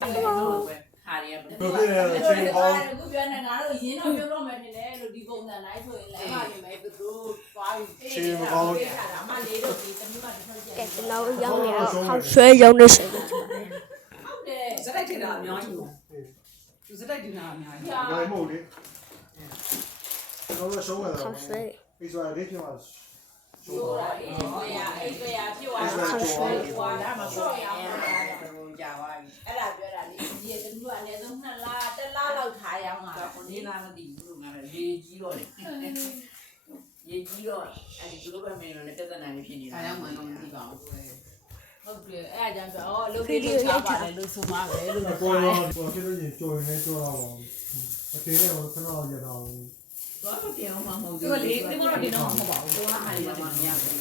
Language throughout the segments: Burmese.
ချင်းပေါင်းအခုပြောနေငါတို့ရင်းတော့ပြောတော့မယ်နေတယ်လို့ဒီပုံစံတိုင်းဆိုရင်လည်းမနေမယ်သူတို့သွားပြီးချင်းပေါင်းအမလေးတို့ဒီတမျိုးမှတစ်ခါကျ ကဲကျွန်တော်ရောက်နေတော့ခေါက်ဆွဲရောက်နေရှင်လို့ကျွန်တော် ဟုတ်တယ် စတိုက်ထင်တာအများကြီးပေါ့သူစတိုက်တင်တာအများကြီး ဒါမှမဟုတ်လေကျွန်တော်ရှုံးလာတာ ခေါက်ဆွဲ ပြီးဆိုရလေးဖြစ်မှာရှုံး ဆို တာ တော့အေးတွေ့ရဖြစ်သွားတာဟွာဒါမှဆော့ရအောင်ကြာသွားပြီအဲ့ဒါပြောတာလေဒီတမျိုးကအနည်းဆုံး2လ1လလောက်ထားရအောင်ပါ ဒါကိုနေလာမသိဘူးငါလည်းလေကြီးတော့လေရေကြီးတော့အဲဒီသူတို့ပဲမင်းလည်းတက်တက်နိုင်နေဖြစ်နေတာအားလုံးကတော့မသိပါဘူး ဟုတ်တယ်အဲ့ဒါကြောင့်ပြောအလုပ်လေးချပါတယ်လို့ဆိုမှာပဲလို့ ပေါ်တော့ဖြစ်လို့ရင်ကြော်ရင်လည်းကြော်ရအောင်အတင်းနဲ့ခဏလောက်ရတော့ တော့တင်အောင်မဟုတ်ဘူးလေဒီကတော့တင်တော့မဟုတ်ပါဘူးတော့အားရပါများတယ်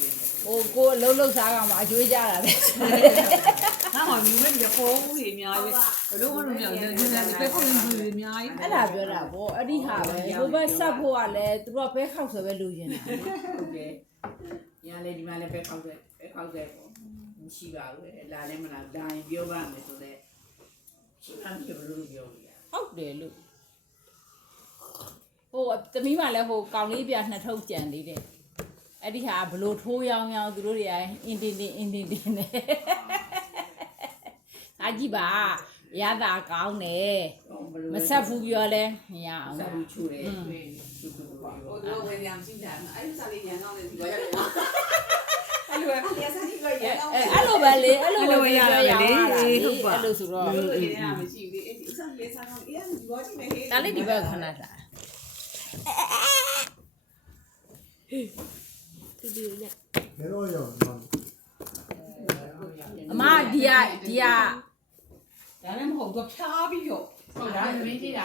ဟိုကိုအလုပ်လုပ်စားကမှအကျွေးကြတာပဲ ။ဟာမင်းမရပေါ်ဘူးလေအများကြီးဘလို့မလို့မြောက်တယ်ဒီနေ့ပဲခုံလူတွေအများကြီး အဲ့ဒါပြောတာဗောအဲ့ဒီဟာပဲဟိုဘက်ဆက်ဖို့ကလည်းသူတို့ကဘဲခောက်ဆိုပဲလူရင်တာ ဟုတ်တယ်။ညာလေဒီမှာလည်းပဲခောက်တယ်ပေါ့မရှိပါဘူးလာလည်းမလားဒါရင်ပြောပါမယ်ဆိုတော့ရှင်းမှဘလို့ပြောလို့ရ ဟုတ်တယ်လို့ဟိုသမီးမှလည်းဟိုကောင်လေးပြနှစ်ထုပ်ကြံသေးတယ်အဲ့ဒီဟာဘလို့ထိုးရောင်းသူတို့တွေကအင်းတင်းနေအားကြည့်ပါရတာကောင်းတယ်မဆက်ဘူးပြောလဲမရအောင် စာဘူးချူတယ်ချူချူပါဟိုတော့ဝယ်ရမ်းကြည့်တာအဲ့ဒီစာလေးရန်ကောင်းတယ်ဒီလိုရတယ်အဲ့လိုပဲစာလေးလိုရန်ကောင်း အဲ့လိုပဲလေအဲ့လိုပဲပြောရအောင်အဲ့လိုဆိုတော့ ဘလို့ရတာမရှိဘူးအဲ့ဒီစာလေးစာကောင်းအေးဒီဘောကြည့်နေဟေး ဒါလေးဒီဘက်ခဏတာ ဗီဒီယိုနဲ့ ဘယ်တော့ရော အမဒီက ဒါလည်းမဟုတ်တော့ဖြားပြီးတော့ဟုတ်ဒါမင်းကြီးတာ